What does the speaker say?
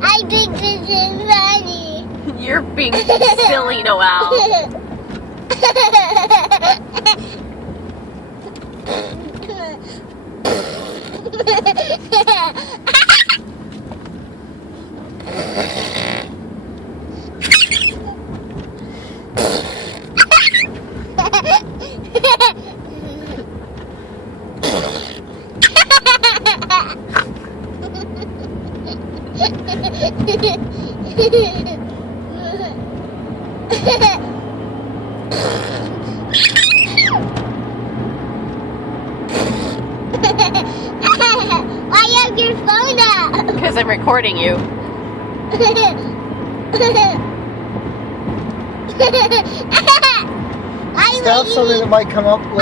I think this is funny. You're being silly, Noelle. Why you have your phone out? Because I'm recording you. I Stop so that it might come up.